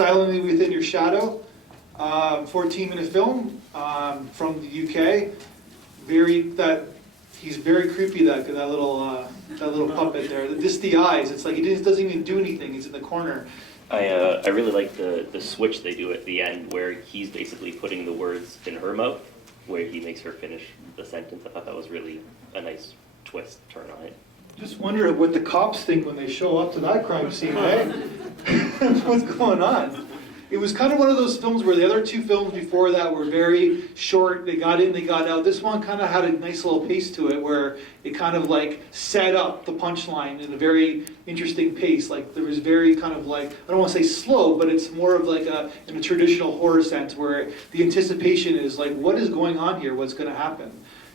Silently Within Your Shadow, 14-minute film from the UK. He's very creepy. That little puppet there. Just the eyes. It's like he doesn't even do anything. He's in the corner. I really like the switch they do at the end, where he's basically putting the words in her mouth, where he makes her finish the sentence. I thought that was really a nice twist turn on it. Just wonder what the cops think when they show up to that crime scene, eh? What's going on? It was kind of one of those films where the other two films before that were very short. They got in, they got out. This one kind of had a nice little pace to it where it kind of like set up the punchline in a very interesting pace. Like there was very kind of like, I don't want to say slow, but it's more of like in a traditional horror sense where the anticipation is like, what is going on here? What's going to happen?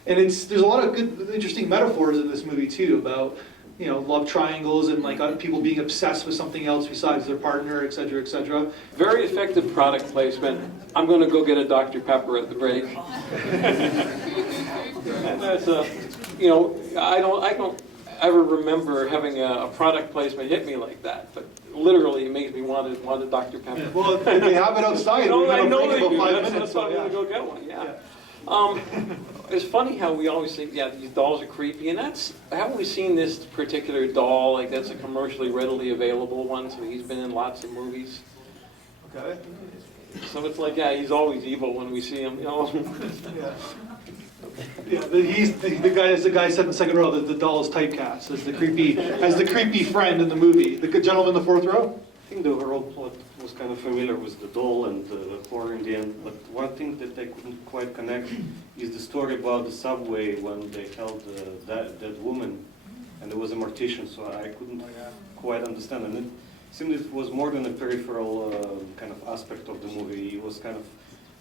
And there's a lot of good, interesting metaphors in this movie too about, you know, love triangles and like people being obsessed with something else besides their partner, et cetera, et cetera. Very effective product placement. I'm going to go get a Dr. Pepper at the break. And that's you know, I don't ever remember having a product placement hit me like that, but literally it makes me want a Dr. Pepper. Yeah. Well, they have it outside. No, I know break they about do. 5 minutes. That's why I'm going to go get one. Yeah. It's funny how we always think, yeah, these dolls are creepy, and haven't we seen this particular doll, like that's a commercially readily available one, so he's been in lots of movies. Okay. So it's like, yeah, he's always evil when we see him, you know. Yeah. Yeah, he's the guy. As the guy said in the second row, the doll is typecast as the creepy friend in the movie. The gentleman in the fourth row. I think the overall plot was kind of familiar with the doll and the horror in the end, but one thing that I couldn't quite connect is the story about the subway when they held that woman, and there was a mortician, so I couldn't quite understand. And it seemed it was more than a peripheral kind of aspect of the movie. He was kind of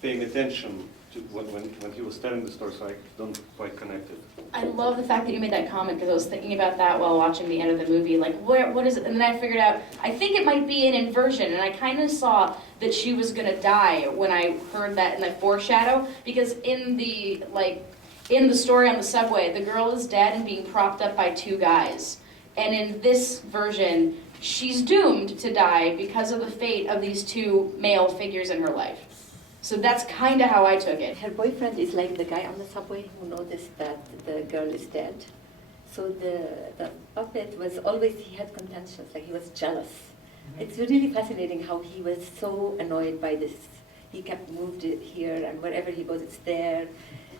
paying attention to when he was telling the story, so I don't quite connect it. I love the fact that you made that comment because I was thinking about that while watching the end of the movie. Like, what is it? And then I figured out, I think it might be an inversion, and I kind of saw that she was going to die when I heard that in the foreshadow, because in the story on the subway, the girl is dead and being propped up by two guys. And in this version, she's doomed to die because of the fate of these two male figures in her life. So that's kind of how I took it. Her boyfriend is like the guy on the subway who noticed that the girl is dead. So the puppet was always, he had contentions, like he was jealous. It's really fascinating how he was so annoyed by this. He kept moved it here, and wherever he goes, it's there.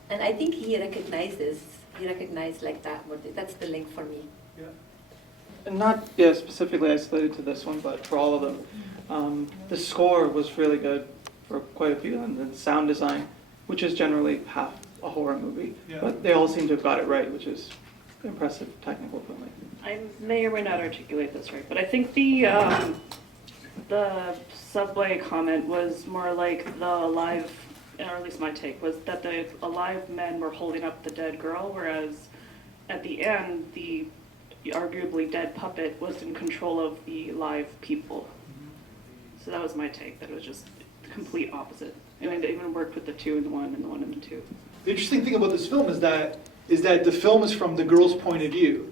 And I think he recognized like that. That's the link for me. Yeah. And not specifically isolated to this one, but for all of them. The score was really good for quite a few, and the sound design, which is generally half a horror movie, but they all seem to have got it right, which is impressive technical filming. I may or may not articulate this right, but I think the subway comment was more like the alive, or at least my take, was that the alive men were holding up the dead girl, whereas at the end, the arguably dead puppet was in control of the live people. So that was my take, that it was just the complete opposite. And it even worked with the two and the one and the one and the two. The interesting thing about this film is that the film is from the girl's point of view,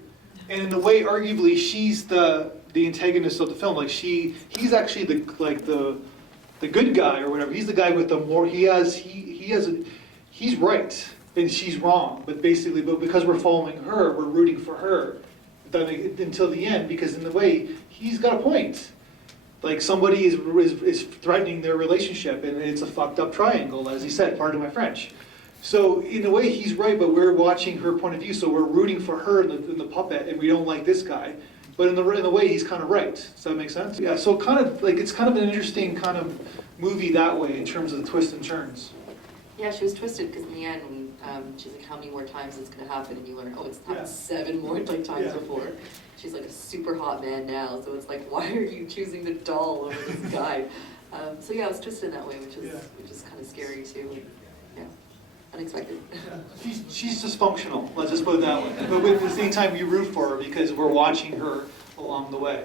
and in a way, arguably, she's the antagonist of the film. Like he's actually the good guy or whatever. He's the guy with the more. He's right and she's wrong. But because we're following her, we're rooting for her until the end. Because in the way, he's got a point. Like somebody is threatening their relationship, and it's a fucked up triangle, as he said. Pardon my French. So in a way, he's right, but we're watching her point of view, so we're rooting for her in the puppet, and we don't like this guy. But in the way, he's kind of right. Does that make sense? Yeah. So it's kind of an interesting kind of movie that way in terms of the twists and turns. Yeah, she was twisted because in the end, when she's like, how many more times it's going to happen? And you learn, oh, it's happened 7 more times before. She's like a super hot man now, so it's like, why are you choosing the doll over this guy? So yeah, it was twisted in that way, which is kind of scary too. And, yeah, unexpected. Yeah. She's dysfunctional, let's just put it that way. But at the same time, you root for her because we're watching her along the way.